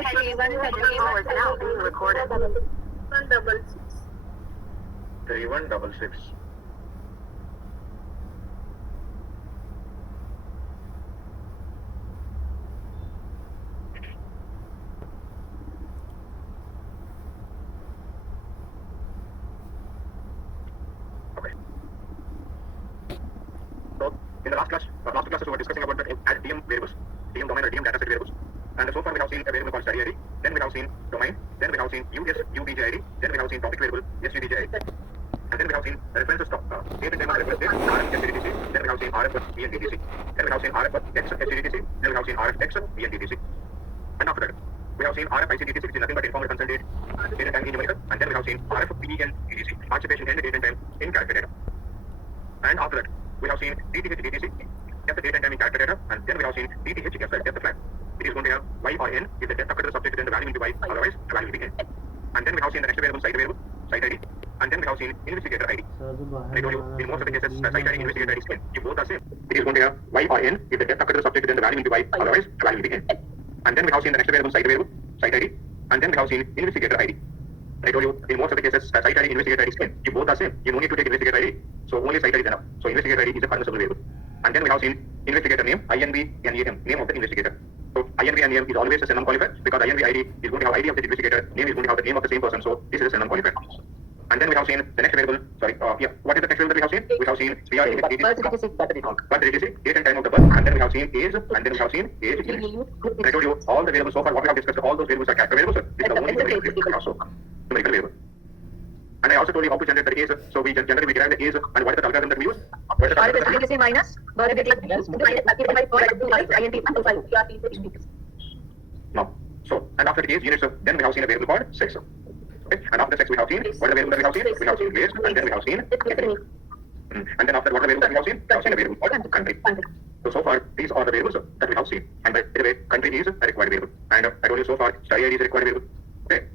Call is now being recorded. 166. 3166. Okay. So in the last classes we were discussing about the DM variables, DM domain or DM dataset variables. And so far we have seen a variable called study ID, then we have seen domain, then we have seen UDJ ID, then we have seen topic variable, SUDJ ID. And then we have seen the references to date and time of reference date, RF SDDC, then we have seen RF BNDDC, then we have seen RF X SDDC, then we have seen RF X BNDDC. And after that, we have seen RF ICDDC, which is nothing but informal consent date and time in numerical, and then we have seen RF PEN participation and date and time in character data. And after that, we have seen DTH get the date and time in character data, and then we have seen DTH get the flag. It is going to have Y or N if the depth occurs to the subject, then the value will be Y, otherwise the value will be N. And then we have seen the next variable, site ID, and then we have seen investigator ID. I told you, in most of the cases, site ID and investigator ID is same. If both are same, it is going to have Y or N if the depth occurs to the subject, then the value will be Y, otherwise the value will be N. And then we have seen the next variable, site ID, and then we have seen investigator ID. I told you, in most of the cases, site ID and investigator ID is same. If both are same, you don't need to take investigator ID. So only site ID is enough. So investigator ID is a permissible variable. And then we have seen investigator name, INV and AM, name of the investigator. So INV and AM is always a synonym qualifier because INV ID is going to have ID of the investigator, name is going to have the name of the same person. So this is a synonym qualifier. And then we have seen the next variable. What is the next variable that we have seen? We have seen birth registry, date and time of the birth, and then we have seen age, and then we have seen age limit. I told you all the variables so far. What we have discussed, all those variables are character variables. This is the only numerical variable. And I also told you how to generate the age. So we generally derive the age, and what is the algorithm that we use? What is the algorithm? minus No. So and after the age units, then we have seen a variable called sex. Okay. And after the sex we have seen what is the variable that we have seen? We have seen race, and then we have seen ethnic. And then after what is the variable that we have seen? We have seen a variable called country. So far these are the variables that we have seen. And by the way, country is a required variable. And I told you so far study ID is a required variable. Okay.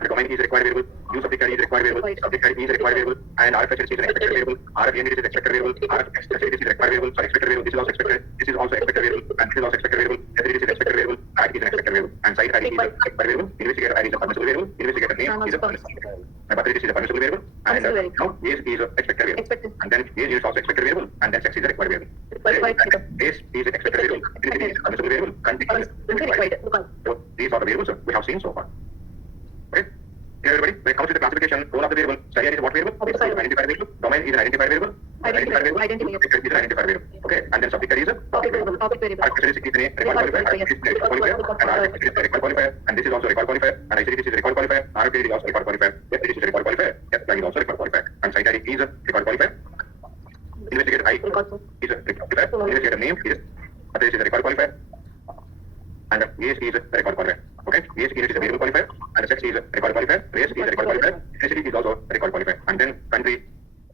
And domain is a required variable, use of dictionary is a required variable, subject ID is a required variable, and RF is an expected variable, RF is an expected variable, RF is a required variable, so expected variable, this is also expected, this is also expected variable, and this is also expected variable, SDDC is expected variable, ID is an expected variable, and site ID is a expected variable, investigator ID is a permissible variable, investigator name is a permissible variable, and birth registry is a permissible variable, and now age is a expected variable, and then age is also expected variable, and then sex is a required variable. Race is an expected variable, ethnicity is a permissible variable, country is required. So these are the variables we have seen so far. Okay. Here everybody, when it comes to the classification, role of the variable, study ID is what variable? It's an identifier variable. Domain is an identifier variable. Identifier variable. Is an identifier variable. Okay, and then subject ID is a topic variable. Characteristic is a required qualifier. Is a required qualifier. And RF is a required qualifier. And this is also a required qualifier. And ICD is a required qualifier. RF is also a required qualifier. FD is a required qualifier. FD is also a required qualifier. And site ID is a required qualifier. Investigator ID is a required qualifier. Investigator name is a required qualifier. And age is a required qualifier. Okay, age is a variable qualifier, and sex is a required qualifier, race is a required qualifier, ethnicity is also a required qualifier, and then country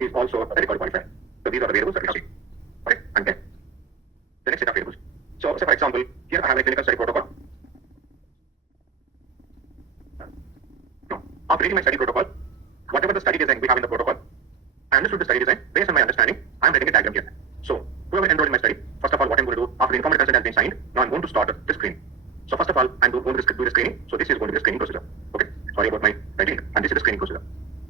is also a required qualifier. So these are the variables that we have seen. Okay, and then the next set of variables. So say for example, here I have a clinical study protocol. Now, after reading my study protocol, whatever the study design we have in the protocol, I understood the study design. Based on my understanding, I am writing a diagram here. So whoever enrolled in my study, first of all, what I'm going to do, after the informed consent has been signed, now I'm going to start the screening. So first of all, I'm going to do the screening. So this is going to be the screening procedure. Okay. Sorry about my writing. And this is the screening procedure.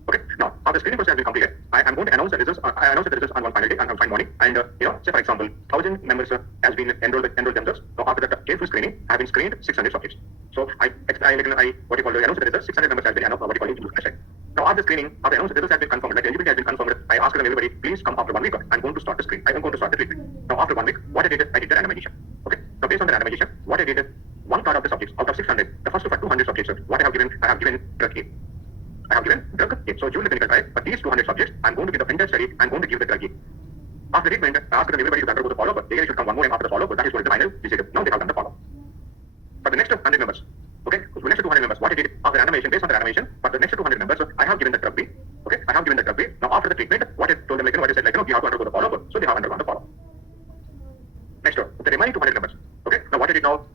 Okay. Now, after the screening procedure has been completed, I am going to announce the results. I announce the results on one final day, on fine morning. And say for example, 1,000 members has been enrolled themselves. Now after that careful screening, I have been screened 600 subjects. So I announce the results. 600 members has been included. Now after screening, after announcing the results has been confirmed, like eligibility has been confirmed, I asked them everybody, please come after 1 week. I'm going to start the screen. I'm going to start the treatment. Now after 1 week, what I did the randomization. Okay. Now based on the randomization, what I did is 1/3 of the subjects out of 600, the first 200 subjects, what I have given drug A. I have given drug A. So during the clinical trial, for these 200 subjects, I'm going to give the entire study, I'm going to give the drug A. After treatment, I asked them everybody to undergo the follow-up. They should come one more time after the follow-up, but that is going to be the final decision. Now they have done the follow-up. For the next 100 members, okay, so the next 200 members, what I did after randomization, based on the randomization, for the next 200 members, I have given the drug B. Okay, I have given the drug B. Now after the treatment, what I told them, what I said, you have to undergo the follow-up, so they have undergone the follow-up. Next, the remaining 200 members. Okay, now what I did now,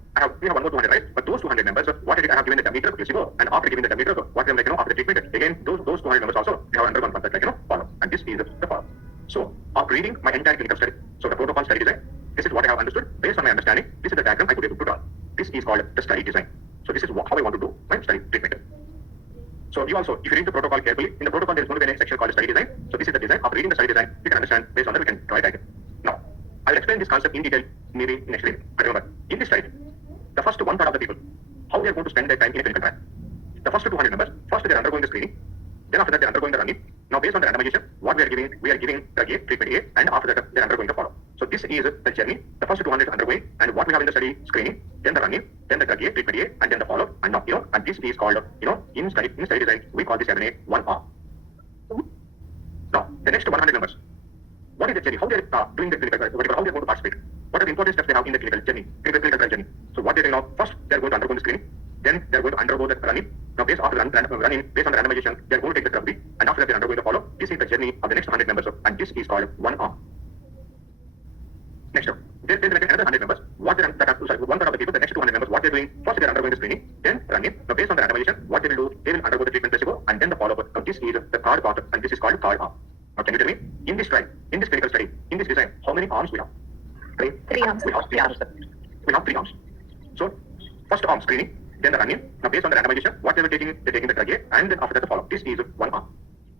we have one more 200, right? But those 200 members, what I did, I have given the dummy drug placebo, and after giving the dummy drug, what them after the treatment, again, those 200 members also, they have undergone follow-up, and this is the follow-up. So, after reading my entire clinical study, so the protocol study design, this is what I have understood. Based on my understanding, this is the diagram I could able to draw. This is called the study design. So this is how I want to do my study treatment. So you also, if you read the protocol carefully, in the protocol there is going to be a section called study design. So this is the design. After reading the study design, we can understand based on that we can draw a diagram. Now, I will explain this concept in detail maybe next week. But remember, in this slide, the first one third of the people, how they are going to spend their time in a clinical trial. The first 200 members, first they are undergoing the screening, then after that they are undergoing the running. Now based on the randomization, what we are giving drug A, treatment A, and after that they are undergoing the follow. So this is the journey. The first 200 is undergoing, and what we have in the study screening, then the running, then the drug A, treatment A, and then the follow. And now and this is called in study design we call this as a 1R. Now the next 100 members, what is the journey? How they are doing the clinical trial? How they are going to participate? What are the important steps they have in the clinical journey, clinical trial journey? So what they are doing now? First they are going to undergo the screening, then they are going to undergo the running. Now based on the running, based on the randomization, they are going to take the drug B, and after that they are undergoing the follow. This is the journey of the next 100 members, and this is called 1R. Next up, then another 100 members. What they are, one third of the people, the next 200 members, what they are doing? First they are undergoing the screening, then running. Now based on the randomization, what they will do? They will undergo the treatment placebo, and then the follow-up. Now this is the third part, and this is called third arm. Now can you tell me, in this trial, in this clinical study, in this design, how many arms we have? Three arms. We have 3 arms. We have 3 arms. So first arm screening, then the running. Now based on the randomization, what they were taking, they're taking the drug A, and then after that the follow-up. This is 1 arm.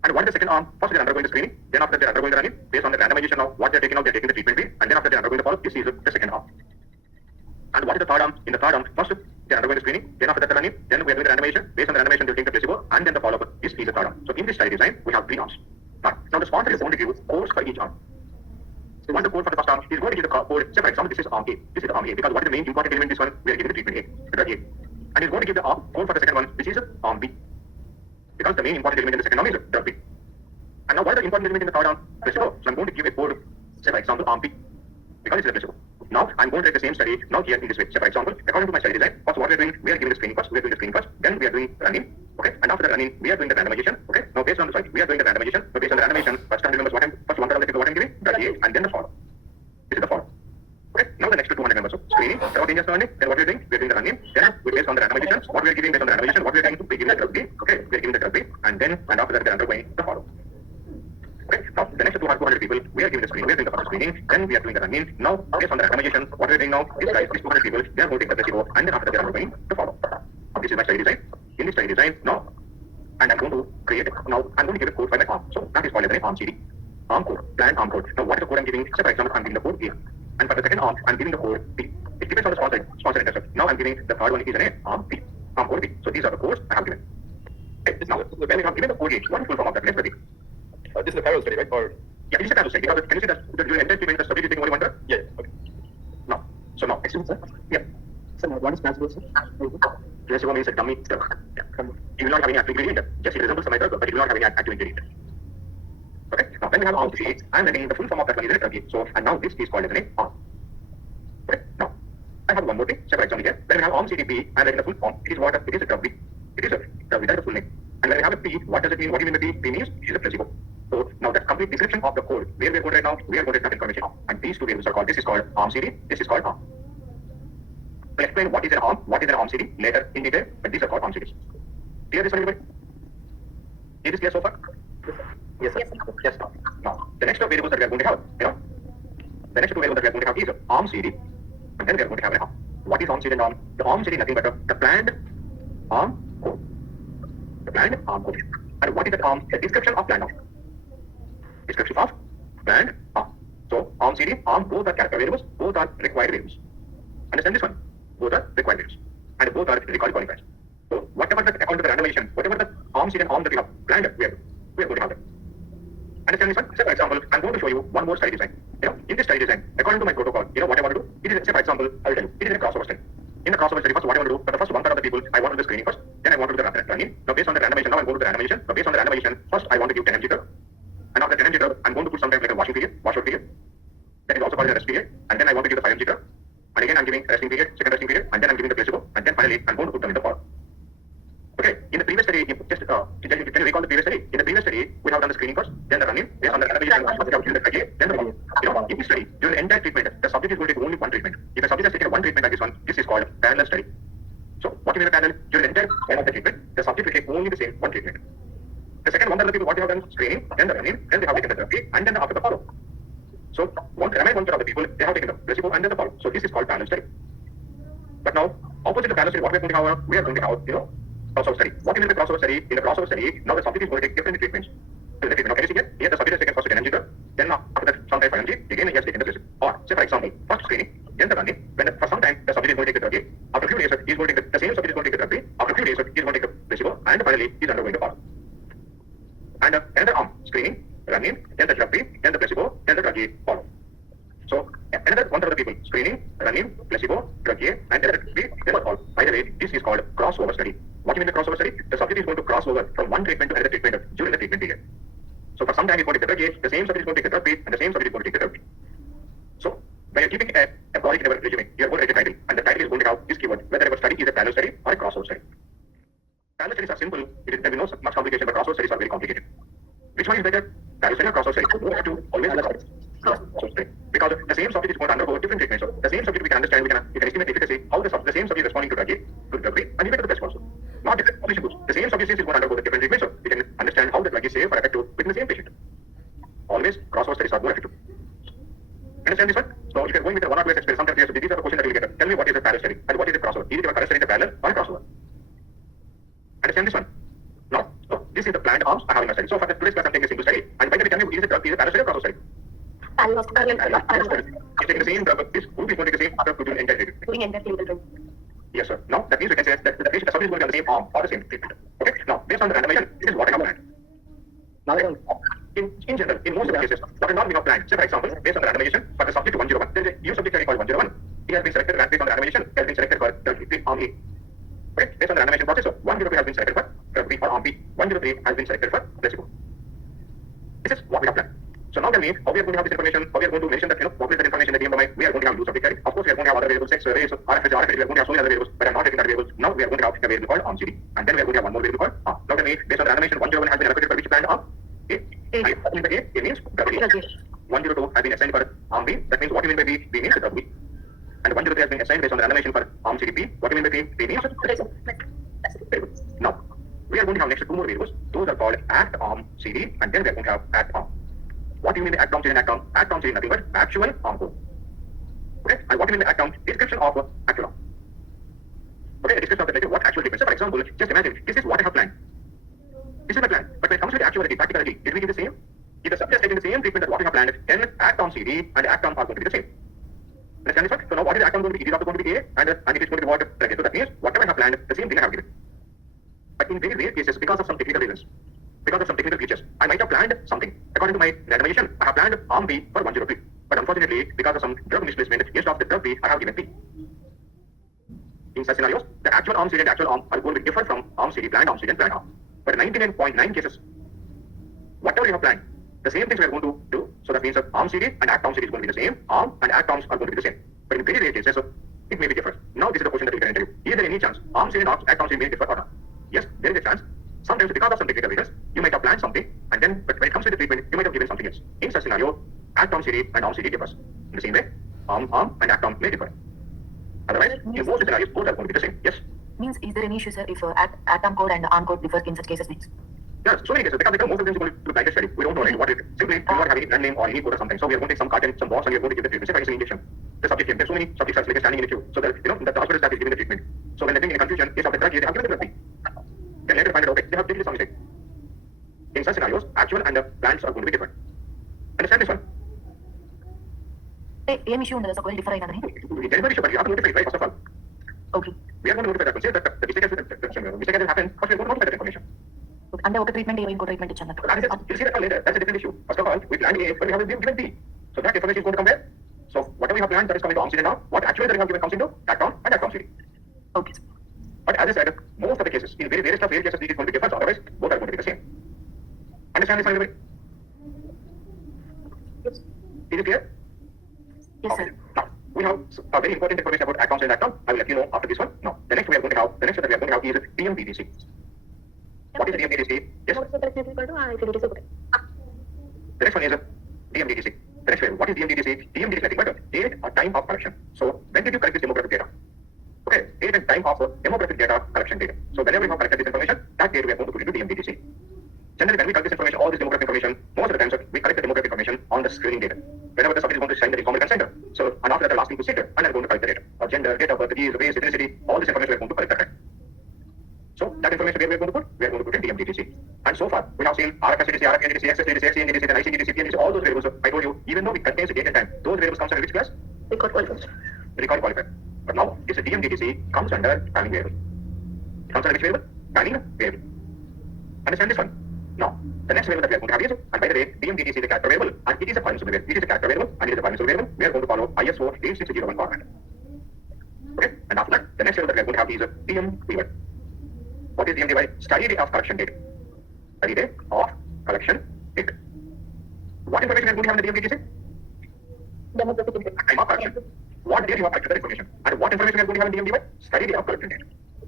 And what is the second arm? First they're undergoing the screening, then after that they're undergoing the running. Based on the randomization now, what they're taking out, they're taking the treatment B, and then after they're undergoing the follow-up. This is the second arm. And what is the third arm? In the third arm, first they're undergoing the screening, then after that the running, then we are doing the randomization. Based on the randomization, they'll take the placebo, and then the follow-up. This is the third arm. So in this study design, we have 3 arms. Now the sponsor is going to give codes for each arm. So one the code for the first arm, he's going to give the code. Say for example, this is arm A. This is the arm A, because what is the main important element in this one? We are giving the treatment A, the drug A. And he's going to give the code for the second one, which is arm B. Because the main important element in the second arm is drug B. And now what is the important element in the third arm? Placebo. So I'm going to give a code, say for example, arm B, because it's a placebo. Now I'm going to take the same study now here in this way. So for example, according to my study design, first what we are doing, we are giving the screening first, then we are doing running, okay, and after the running, we are doing the randomization, okay. Now based on the we are doing the randomization. So based on the randomization, first 100 members, first one third of the people what I'm giving, drug A, and then the follow. This is the follow. Okay. Now the next 200 members. So screening, simultaneous learning, then what we are doing, we are doing the running, then we based on the randomization, what we are giving based on the randomization, what we are doing, we are giving the drug B, okay, we are giving the drug B, and after that they are undergoing the follow. Okay. Now the next 200 people, we are giving the screening, we are doing the first screening, then we are doing the running. Now based on the randomization, what we are doing now, these 200 people, they are going to take the placebo, and then after that they are undergoing the follow. Now this is my study design. In this study design now, and I'm going to create now I'm going to give a code for my arm. So that is called as an arm CD. Arm code, planned arm code. Now what is the code I'm giving? So for example, I'm giving the code A. And for the second arm, I'm giving the code B. It depends on the sponsor intercept. Now I'm giving the third one is an arm B. Arm code B. So these are the codes I have given. Okay. Now when we have given the code A, what is the full form of that? Let's study. This is a parallel study, right? Or yeah, this is a parallel study. Because can you see that during entire treatment the subject is taking only one drug? yeah, okay. Now. So now, Excuse me, sir. yeah. Sir, what is placebo, sir? Placebo means a dummy drug. Yeah. You will not have any active ingredient. Just it resembles some drug, but it will not have any active ingredient. Okay. Now when we have arm C, I'm again the full form of that one is a drug A. So and now this is called as an arm. Okay. Now I have one more thing. So for example here, when we have arm CDB, I'm in the full form. It is what? It is a drug B. It is a drug B. That is the full name. And when we have a P, what does it mean? What do you mean by P? P means it is a placebo. So now the complete description of the code, where we are going right now, we are going to have information. And these two variables are called. This is called arm CD. This is called arm. We'll explain what is an arm, what is an arm CD later in detail, but these are called arm CDs. Clear this one, everybody? Is this clear so far? Yes, sir. Yes, sir. Now, the next two variables that we are going to have, the next two variables that we are going to have is arm CD, and then we are going to have an arm. What is arm CD and arm? The arm CD is nothing but the planned arm code. The planned arm code. And what is that arm? The description of planned arm. Description of planned arm. So, arm CD, arm, both are character variables, both are required variables. Understand this one? Both are required variables. And both are recorded qualifiers. So, whatever the according to the randomization, whatever the arm CD and arm that we have planned, we are going to have them. Understand this one? Say for example, I'm going to show you one more study design. In this study design, according to my protocol, what I want to do? It is, say for example, I will tell you, it is a crossover study. In the crossover study, first what I want to do, for the first one third of the people, I want to do the screening first, then I want to do the running. Now based on the randomization, now I'm going to the randomization. Now based on the randomization, first I want to give 10 mg drug. And after 10 mg drug, I'm going to put some time like a washout period. That is also called a rest period. And then I want to give the 5 mg drug. And again I'm giving resting period, second resting period, and then I'm giving the placebo. And then finally, I'm going to put them in the follow. Okay, in the previous study, can you recall the previous study? In the previous study, we have done the screening first, then the running, based on the randomization, first we have given the drug A, then the follow. In this study, during the entire treatment, the subject is going to take only one treatment. If the subject has taken one treatment like this one, this is called parallel study. So, what you mean by parallel? During the entire time of the treatment, the subject will take only the same one treatment. The second one third of the people, what they have done, screening, then the running, then they have taken the drug A, and then after the follow. So, one third of the people, they have taken the placebo and then the follow. So, this is called parallel study. But now, Opposite to parallel study, what we are going to have, we are going to have, crossover study. What is the crossover study? In the crossover study, now the subject is going to take different treatments. So the treatment, now can you see here? Here the subject is taken first with an MG, then after that some time for MG, again he has taken the placebo. Or say for example, first screening, then the running, for some time the subject is going to take the drug A. After a few days, he is going to take the same subject is going to take the drug B. After a few days, he is going to take the placebo, and finally he is undergoing the follow. And another arm, screening, running, then the drug B, then the placebo, then the drug A follow. So another 1/3 of the people, screening, running, placebo, drug A, and then the drug B, then the follow. By the way, this is called crossover study. What do you mean the crossover study? The subject is going to cross over from one treatment to another treatment during the treatment period. So for some time he's going to take the drug A, the same subject is going to take the drug B, and the same subject is going to take the drug B. So when you're keeping a project in our resume, you're going to write a title, and the title is going to have this keyword, whether our study is a parallel study or a crossover study. Parallel studies are simple, there will be no much complication, but crossover studies are very complicated. Which one is better? Parallel study or crossover study? No, have to always crossover study. Because the same subject is going to undergo different treatments. So the same subject we can understand, we can estimate efficacy, how the same subject is responding to drug A, to drug B, and we get to the best also. Not different population groups. The same subject is going to undergo the different treatments, so we can understand how the drug is safe or effective within the same patient. Always crossover studies are more effective. Understand this one? So if you're going with a 1 or 2 experience, sometimes these are the questions that you will get. Tell me what is a parallel study and what is a crossover. Is it a parallel study, a parallel or a crossover? Understand this one? Now, so this is the planned arms I have in my study. So for the today's class, I'm taking a single study. And by the way, tell me, is it a parallel study or crossover study? It's taking the same drug, this group is going to take the same after doing entire treatment. Yes, sir. Now, that means we can say that the patient, the subject is going to be on the same arm or the same treatment. Okay? Now, based on the randomization, this is what I have planned. Now, in general, in most of the cases, what is not being planned. Say, for example, based on the randomization, for the subject to 101, there is a new subject called 101. He has been selected based on the randomization, he has been selected for arm A. Okay? Based on the randomization process, so 102 has been selected for drug B or arm B. 103 has been selected for placebo. This is what we have planned. So now tell me how we are going to have this information, how we are going to mention that, populate that information in the DM domain. We are going to have two subject. Of course, we are going to have other variables, sex, race, RFH, we are going to have so many other variables, but I'm not taking that variables. Now we are going to have a variable called arm CD, and then we are going to have one more variable called arm. Now tell me, based on the animation, 101 has been allocated for which planned arm? A. What means by A? A means drug B. 102 has been assigned for arm B. That means what you mean by B? B means drug B. And 103 has been assigned based on the animation for arm CDP. What do you mean by B? B means very good. Now we are going to have next two more variables. Those are called act arm CD, and then we are going to have act arm. What do you mean by act arm CD and act arm? Act arm CD is nothing but actual arm code. Okay? And what do you mean by act arm? Description of actual arm. Okay, a description of the what actual treatment. So for example, just imagine, this is what I have planned. This is my plan. But when it comes to the actuality, practicality, did we give the same? If the subject is taking the same treatment as what we have planned, then act arm CD and act arm are going to be the same. Understand this one? So now what is act arm going to be? It is also going to be A, and it is going to be what? So that means whatever I have planned, the same thing I have given. But in very rare cases, because of some technical reasons, because of some technical features, I might have planned something. According to my randomization, I have planned arm B for 103. But unfortunately, because of some drug misplacement, instead of the drug B, I have given B. In such scenarios, the actual arm CD and actual arm are going to be different from arm CD, planned arm CD and planned arm. But in 99.9 cases, whatever you have planned, the same things we are going to do. So that means that arm CD and act arm CD is going to be the same. Arm and act arms are going to be the same. But in very rare cases, it may be different. Now this is the question that we can interview. Is there any chance arm CD and act arm CD may differ or not? Yes, there is a chance. Sometimes because of some technical reasons, you might have planned something, and then, but when it comes to the treatment, you might have given something else. In such scenario, act arm CD and arm CD differs. In the same way, arm and act arm may differ. Otherwise, in most scenarios, both are going to be the same. Yes. Means, is there any issue, sir, if act arm code and arm code differ in such cases? Means? Yes, so many cases, because most of them is going to be blinded study. We don't know what it is. Simply, we don't have any brand name or any code or something. So we are going to take some carton, some box, and we are going to give the treatment. Say, for example, injection. The subject came. There's so many subjects are standing in a queue. So that, the hospital staff is giving the treatment. So when they're in confusion, case of the drug, they have given the drug. Then later find out, okay, they have taken some mistake. In such scenarios, actual and the plans are going to be different. Understand this one? Same issue under the so differ in There is no issue, but you have to notify it, right, first of all. Okay. We are going to notify that. Say that the mistake has happened, first we are going to notify that information. Under okay treatment, inco treatment is you'll see that later. That's a different issue. First of all, we planned A, but we have given B. So that information is going to come where? So whatever we have planned, that is coming to arm CD now. What actually that we have given comes into act arm and act arm CD. Okay. But as I said, most of the cases, in very rare cases, it is going to be different. Otherwise, both are going to be the same. Understand this, everybody? Yes. Is it clear? Yes, sir. Now, we have a very important information about act arms and act arm. I will let you know after this one. Now, the next that we are going to have is DMDDC. What is DMDDC? Yes. The next one is DMDDC. The next one, what is DMDDC? DMDDC is nothing but date or time of collection. So, when did you collect this demographic data? Okay, date and time of demographic data collection data. So, whenever we have collected this information, that date we are going to put into DMDDC. Generally, when we collect this information, all this demographic information, most of the times we collect the demographic information on the screening data. Whenever the subject is going to sign the information center. So, and after that, they're asking to sit there and they're going to collect the data. or gender, date of birth, age, race, ethnicity, all this information we are going to collect that time. So that information where we are going to put? We are going to put in DMDTC. And so far, we have seen RFSDTC, RFNDTC, XSDTC, XCNDTC, then ICDTC, PNDTC, all those variables. I told you, even though we contain the date and time, those variables comes under which class? Record qualified. Record qualified. But now, it's a DMDTC comes under panning variable. It comes under which variable? Panning variable. Understand this one? Now, the next variable that we are going to have is, and by the way, DMDTC is a character variable, and it is a permissible variable. It is a character variable, and it is a permissible variable. We are going to follow ISO 8601 format. Okay? And after that, the next variable that we are going to have is a DMDY. What is DMDY? Study day of collection date. Study day of collection date. What information we are going to have in the DMDTC? Demographic information. Time of collection. What date you have collected the information? And what information we are going to have in the DMDY? Study day of collection date.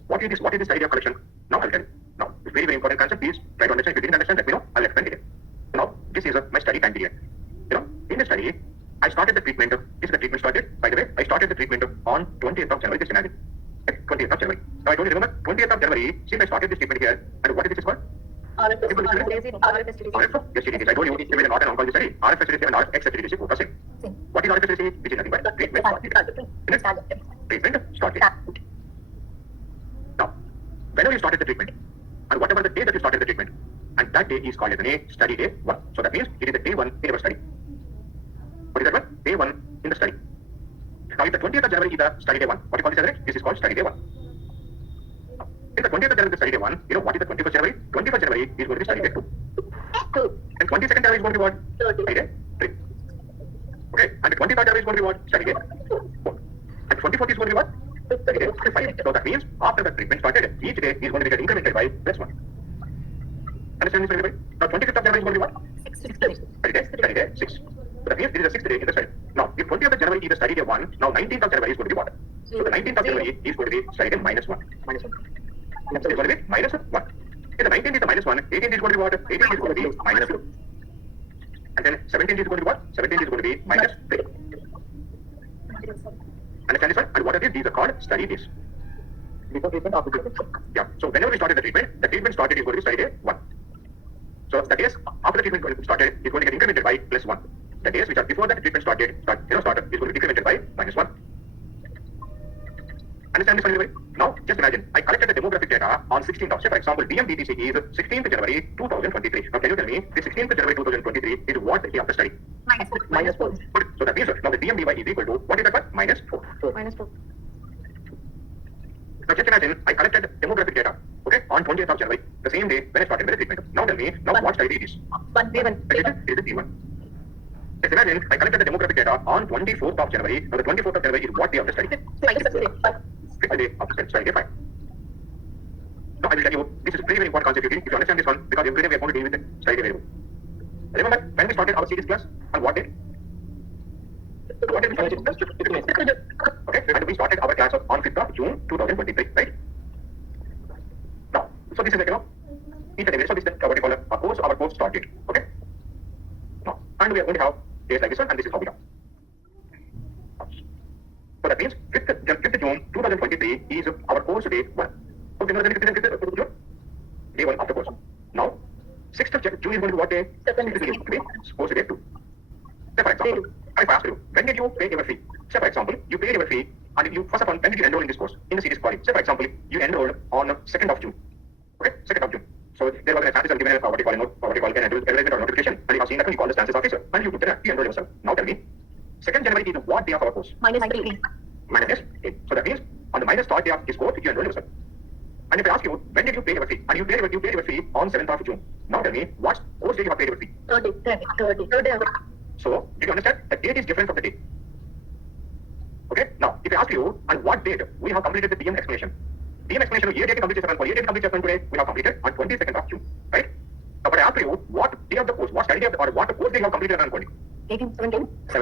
What is this? What is the study day of collection? Now I'll tell you. Now, it's very, very important concept. Please try to understand. If you didn't understand, let me know. I'll explain it. Now, this is my study time period. You know, in the study, I started the treatment. This is the treatment started. By the way, I started the treatment on 20th of January. Just imagine. 20th of January. Now, I told you, remember, 20th of January, since I started this treatment here, and what is this called? RFSDTC. RFSDTC. I told you, there is not an oncology study. RFSDTC and RFSDTC both are same. Same. What is RFSDTC? Which is nothing but treatment started. Treatment started. Now, whenever you started the treatment, and whatever the day that you started the treatment, and that day is called as a study day 1. So that means it is the day 1 in our study. What is that one? Day 1 in the study. Now, if the 20th of January is the study day 1, what do you call this as? This is called study day 1. If the 20th of January is the study day 1, you know what is the 21st January? 21st January is going to be study day 2. And 22nd January is going to be what? Study day 3. Okay, and the 23rd January is going to be what? Study day 4. And 24th is going to be what? Study day 5. So that means after the treatment started, each day is going to be incremented by +1. Understand this, everybody? Now, 25th of January is going to be what? study day 6. So that means this is the 6th day in the study. Now, if 20th of January is the study day 1, now 19th of January is going to be what? So the 19th of January is going to be study day -1. It's going to be -1. If the 19th is the -1, 18th is going to be what? 18th is going to be -2. And then 17th is going to be what? 17th is going to be -3. Understand this one? And what are these? These are called study days. Before treatment, after treatment. Yeah. So whenever we started the treatment started is going to be study day 1. So the days after the treatment started is going to get incremented by +1. The days which are before the treatment started is going to be incremented by -1. Understand this one, everybody? Now, just imagine, I collected the demographic data on 16th of, say for example, DMDTC is 16th January 2023. Now, can you tell me, the 16th January 2023 is what the day of the study? -4. Good. So that means, now the DMDY is equal to, what is that one? -4. -4. Now, just imagine, I collected demographic data, okay, on 20th of January, the same day when I started with the treatment. Now tell me, now what study it is? It is the D1. Just imagine, I collected the demographic data on 24th of January. Now, the 24th of January is what day of the study? 5th day of the study, day 5. Now, I will tell you, this is very, very important concept if you understand this one, because every day we are going to deal with the study variable. Remember, when we started our series class, on what day? What day we started class? Okay, and we started our class on 5th of June 2023, right? Now, so this is like, each and every, so this is what we call a course, our course start date, okay? Now, and we are going to have days like this one, and this is how we have. So that means 5th June 2023 is our course day 1. So, day 1 of the course. Now, 6th of June is going to be what day? This is going to be course day 2. Say for example, if I ask you, when did you pay your fee? Say for example, you paid your fee, and you, first of all, when did you enroll in this course? In the series college. Say for example, you enrolled on 2nd of June. Okay, 2nd of June. So there was an stances given what you call an advertisement or notification, and you have seen that you call the stances officer, and you enroll yourself. Now tell me, 2nd January is what day of our course? -3. -8. So that means on the minus third day of this course, you enroll yourself. And if I ask you, when did you pay your fee? And you paid your fee on 7th of June. Now tell me, what course day you have paid your fee? 30. So, did you understand? The date is different from the date. Okay? Now, if I ask you, on what date we have completed the DM explanation? DM explanation, year date completed today, we have completed on 22nd of June. Right? Now, but I ask you, what day of the course, what study day of the, or what course day you have completed on 20? 17. So,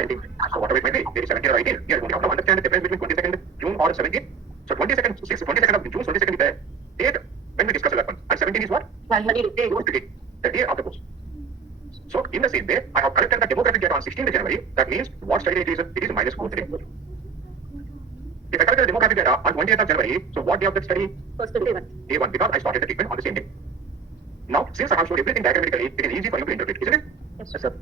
whatever it may be, there is 17 or 18. You are going to have to understand the difference between 22nd June or 17th. So, 22nd of June, 22nd is the date when we discuss that one. And 17 is what? The day of the course. So, in the same way, I have collected the demographic data on 16th January. That means what study date is it? It is -4 today. If I collected the demographic data on 20th of January, so what day of that study? Day 1, because I started the treatment on the same day. Now, since I have showed everything diagrammatically, it is easy for you to interpret, isn't it? Yes, sir.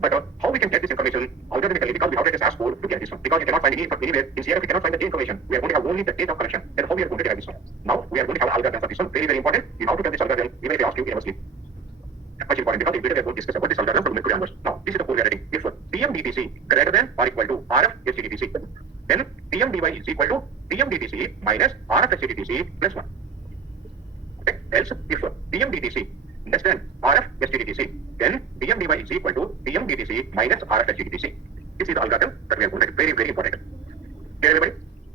But how we can get this information algorithmically, because we have to ask code to get this one. Because you cannot find anywhere in CRF, we cannot find the information. We are going to have only the date of collection. Then how we are going to derive this one? Now we are going to have algorithm for this one. Very, very important. You have to get this algorithm. We may ask you university. Much important because later we are going to discuss about this algorithm from mid to onwards. Now this is the code we are writing. If TMDTC greater than or equal to RF SGDTC, then TMDY is equal to TMDTC minus RF SGDTC plus 1. Okay. Else, if TMDTC less than RF SGDTC, then TMDY is equal to TMDTC minus RF SGDTC. This is the algorithm that we are going to write. Very, very important. Clear, everybody?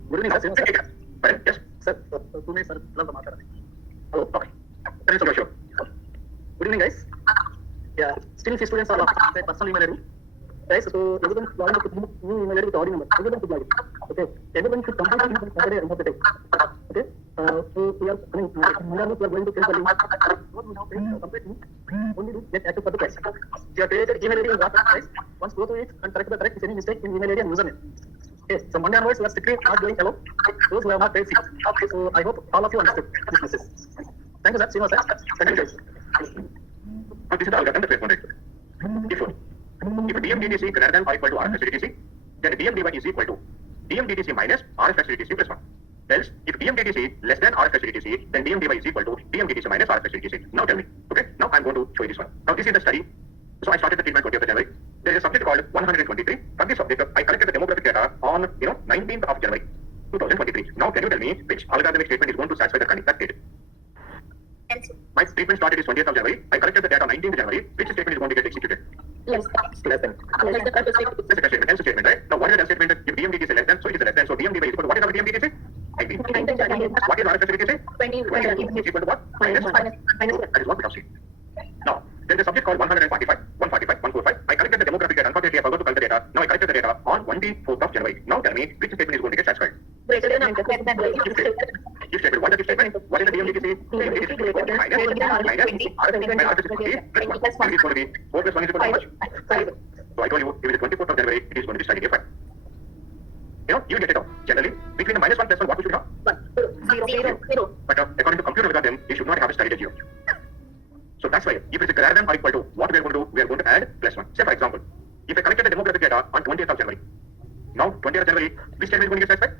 Good evening, sir. Pardon? Yes. Sir, 2 minutes, sir. Hello. Okay. Sure, sure. Good evening, guys. Yeah, still few students are my personal email ID. Guys, so everyone is logging with new email ID with the audio number. Everyone should log in. Okay. Everyone should complete it Saturday and Saturday. Okay. So we are coming. Monday we are going to send the link. What we have to complete only to get access for the class. So you have created email ID in WhatsApp, guys. Once go through it and correct the correct any mistake in email ID and username. Okay. So Monday onwards we are strictly not doing hello. Those who have not paid fees. Okay. So I hope all of you understood this message. Thank you, sir. See you, sir. Thank you, guys. Now this is the algorithm that we are going to write. If DMDTC greater than or equal to RF SGDTC, then DMDY is equal to DMDTC minus RF SGDTC plus 1. Else, if DMDTC less than RF SGDTC, then DMDY is equal to DMDTC minus RF SGDTC. Now tell me. Okay. Now I'm going to show you this one. Now this is the study. So I started the treatment 20th of January. There is a subject called 123. From this subject, I collected the demographic data on 19th of January 2023. Now can you tell me which algorithmic statement is going to satisfy the condition? My treatment started is 20th of January. I collected the data on 19th January. Which statement is going to get executed? Less than. That's the first statement, else statement, right? Now what is the else statement? If DMDTC is less than, so it is less than. So DMDY is equal to what is our DMDTC? 19. What is RF SGDTC? 20. Is equal to what? Minus 1. That is what we have seen. Now, there is a subject called 145. I collected the demographic data. Unfortunately, I forgot to collect the data. Now I collected the data on 24th of January. Now tell me which statement is going to get satisfied? Greater than or equal to. If statement. What is the statement? What is the DMDTC? DMDTC is equal to minus RF SGDTC plus 1. It is going to be 4 plus 1 is equal to how much? 5. So I told you, if it is 24th of January, it is going to be studying 5. You get it out. Generally, between the minus 1 plus 1, what we should have? 0. But according to computer algorithm, you should not have studied a 0. So that's why, if it is greater than or equal to, what we are going to do? We are going to add plus 1. Say for example, if I collected the demographic data on 20th of January. Now, 20th of January, which statement is going to get satisfied?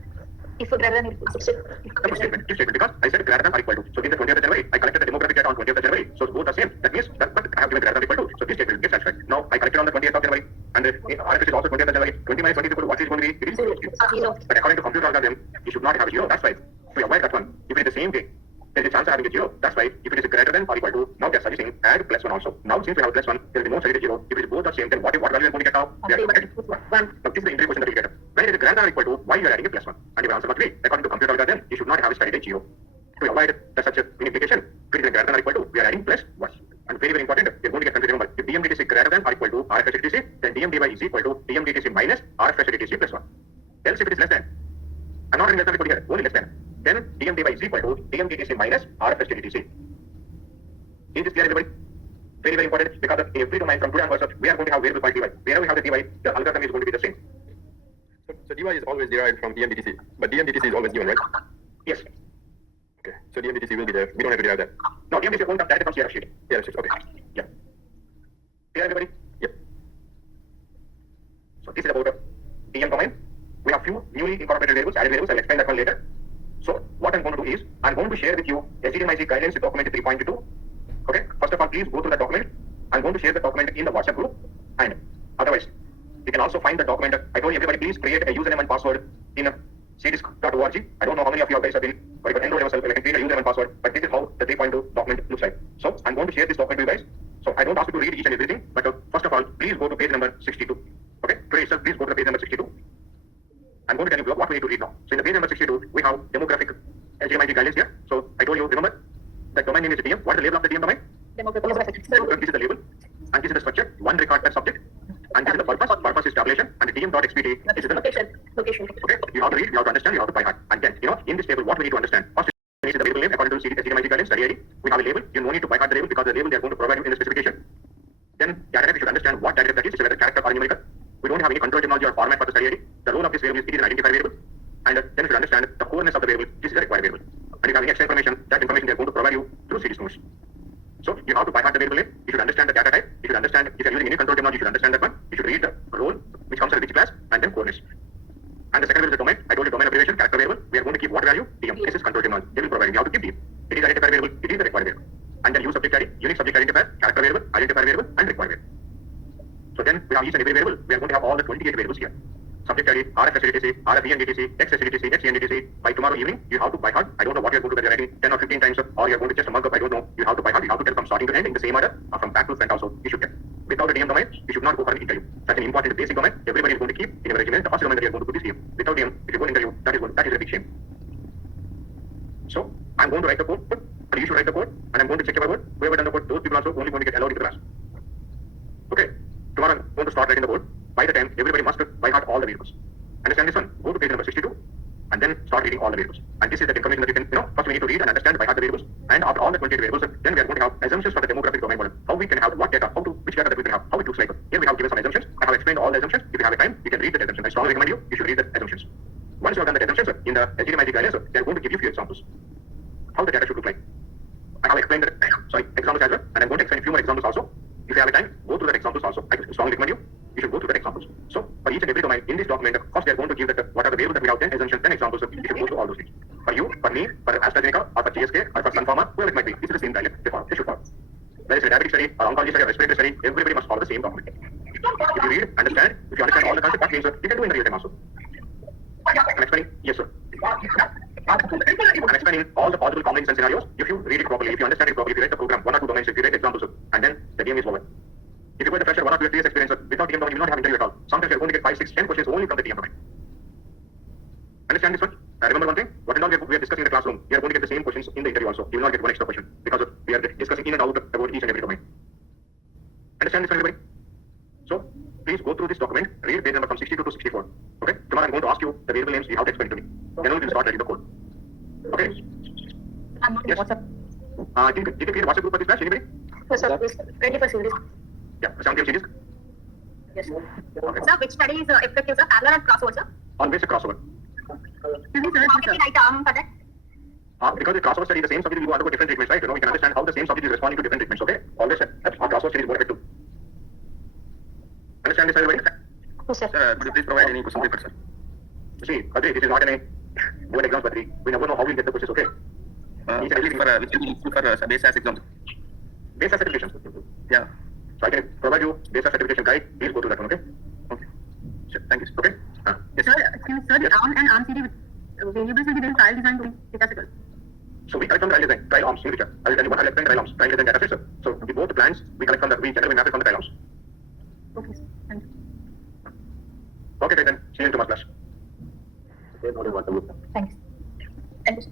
If greater than or equal to. If statement, because I said greater than or equal to. So in the 20th of January, I collected the demographic data on 20th of January. So both are same. That means that, but I have given greater than or equal to. So this statement gets satisfied. Now I collected on the 20th of January, and the RFS is also 20th of January. 20 minus 20 is equal to what is going to be? It is 0. But according to computer algorithm, you should not have 0. That's why. So you avoid that one. If it is the same thing, there is a chance of having a 0. That's why if it is greater than or equal to, now they are suggesting add plus 1 also. Now since we have plus 1, there will be no studied 0. If it is both are same, then what value we are going to get now? We are going to get 1. Now this is the interview question that we get. When it is greater than or equal to, why you are adding a plus 1? And if answer must be, according to computer algorithm, you should not have studied a 0. To avoid such an implication, if it is greater than or equal to, we are adding plus 1. And very, very important, we are going to get confused. Remember, if DMDTC is greater than or equal to RF SGDTC, then DMDY is equal to DMDTC minus RF SGDTC plus 1. Else if it is less than, I'm not writing less than here, only less than, then DMDY is equal to DMDTC minus RF SGDTC. Is this clear, everybody? Very, very important, because in every domain from today onwards, we are going to have variable called dy. Wherever we have the dy, the algorithm is going to be the same. So dy is always derived from DMDTC, but DMDTC is always given, right? Yes. Okay. So DMDTC will be there. We don't have to derive that. Now DMDTC won't have directly from CRF sheet. Yeah, sheet. Okay. Yeah. Clear, everybody? Yep. So this is about DM domain. We have few newly incorporated variables, added variables. I'll explain that one later. So what I'm going to do is, I'm going to share with you SDMIC guidelines document 3.2. Okay. First of all, please go through the document. I'm going to share the document in the WhatsApp group. And otherwise, you can also find the document. I told you, everybody, please create a username and password in cdisc.org. I don't know how many of you guys have been, or you can enroll yourself, and I can create a username and password. But this is how the 3.2 document looks like. So I'm going to share this document with you guys. So I don't ask you to read each and everything. But first of all, please go to page number 62. Okay. Today itself, please go to the page number 62. I'm going to tell you what we need to read now. So in the page number 62, we have demographic SDMIC guidelines here. So I told you, remember, the domain name is DM. What is the label of the DM domain? Demographic. This is the label. And this is the structure. One record per subject. And this is the purpose. Purpose is tabulation. And the DM.xpt this is the Location. Okay. You have to read, you have to understand, you have to by heart. And then, in this table, what we need to understand. First is the variable name according to SDMIC guidelines, study ID. We have a label. You no need to by heart the label because the label they are going to provide you in the specification. Then data type, you should understand what data type that is, whether character or numerical. We don't have any control terminology or format for the study ID. The role of this variable is it is an identifier variable. And then you should understand the coreness of the variable. This is the required variable. And if you have any extra information, that information they are going to provide you through series notes. So you have to by heart the variable name. You should understand the data type. You should understand if you're using any control terminology, you should understand that one. You should read the role which comes under which class and then coordinates. And the second variable is the domain. I told you domain abbreviation, character variable. We are going to keep what value? DM. This is control terminology. They will provide you how to keep DM. It is identifier variable. It is the required variable. And then use subject ID, unique subject identifier, character variable, identifier variable, and required variable. So then we have each and every variable. We are going to have all the 28 variables here. Subject ID, RF facility, RF ENDTC, X facility, X ENDTC. By tomorrow evening, you have to by heart. I don't know what you're going to be writing 10 or 15 times, or you're going to just mug up. I don't know. You have to by heart. You have to tell from starting to end in the same order, or from back to front also. You should get. Without a DM domain, you should not go for an interview. Such an important basic domain, everybody is going to keep in your resume. The first domain that you're going to put is DM. Without DM, if you go interview, that is a big shame. So I'm going to write the code, and you should write the code, and I'm going to check your word. Whoever done the code, those people also only going to get allowed into the class. Okay. Tomorrow I'm going to start writing the code. By the time, everybody must by heart all the variables. Understand this one? Go to page number 62 and then start reading all the variables. And this is the information that you can, first we need to read and understand by heart the variables. And after all the 28 variables, then we are going to have assumptions for the demographic domain model. How we can have what data, which data that we can have, how it looks like. Here we have given some assumptions. I have explained all the assumptions. If you have a time, you can read the assumptions. I strongly recommend you should read the assumptions. Once you have done the assumptions, in the SGD Magic guidance, they are going to give you a few examples. How the data should look like. I have explained the examples as well, and I'm going to explain a few more examples also. If you have a time, go through that examples also. I strongly recommend you should go through that examples. So for each and every domain in this document, first they are going to give that what are the variables that we have 10 assumptions, 10 examples. You should go through all those things. For you, for me, for AstraZeneca, or for GSK, or for Sun Pharma, whoever it might be, this is the same dialect. They should follow. Whether it's a diabetic study, or oncology study, or respiratory study, everybody must follow the same document. If you read, understand, if you understand all the concepts, that means you can do in the real time also. I'm explaining, yes sir. I'm explaining all the possible combinations and scenarios. If you read it properly, if you understand it properly, if you write the program, 1 or 2 domains, if you write examples, and then the game is over. If you go to the fresher, 1 or 2 years experience, without DM domain, you will not have interview at all. Sometimes you're going to get 5, 6, 10 questions only from the DM domain. Understand this one? Remember one thing, what and all we are discussing in the classroom, we are going to get the same questions in the interview also. You will not get one extra question, because we are discussing in and out about each and every domain. Understand this one, everybody? So, please go through this document, read page number from 62 to 64. Okay? Tomorrow I'm going to ask you the variable names, you have to explain to me. Then we will start writing the code. Okay? I'm not in Yes. WhatsApp. Did you create a WhatsApp group for this batch, anybody? Yes, sir. Ready for series. Yeah, 70 series. Yes, sir. Okay. Sir, which study is effective, sir? Parallel and crossover, sir? Always a crossover. Excuse me, sir. How can we write for that? Because the crossover study, the same subject will go undergo different treatments, right? We can understand how the same subject is responding to different treatments, okay? Always our crossover study is more effective. Understand this, everybody? Yes, sir. Could you please provide any question paper, sir? See, Adri, this is not any board exams, but we never know how we'll get the questions, okay? Which for base as exams? Base certification. Yeah. So I can provide you base certification guide. Please go through that one, okay? Okay. Sure. Thank you. Okay? Yes. Sir, excuse me, sir, the ARM and ARM CD variables will be then trial design to statistical. So we collect from trial design, trial arms in future. I will tell you what I'll explain trial arms, trial design data sets. So we both the plans, we collect from the, we generally map it from the trial arms. Okay, sir. Thank you. Okay, then. See you in tomorrow's class. Thanks. Thank you, sir.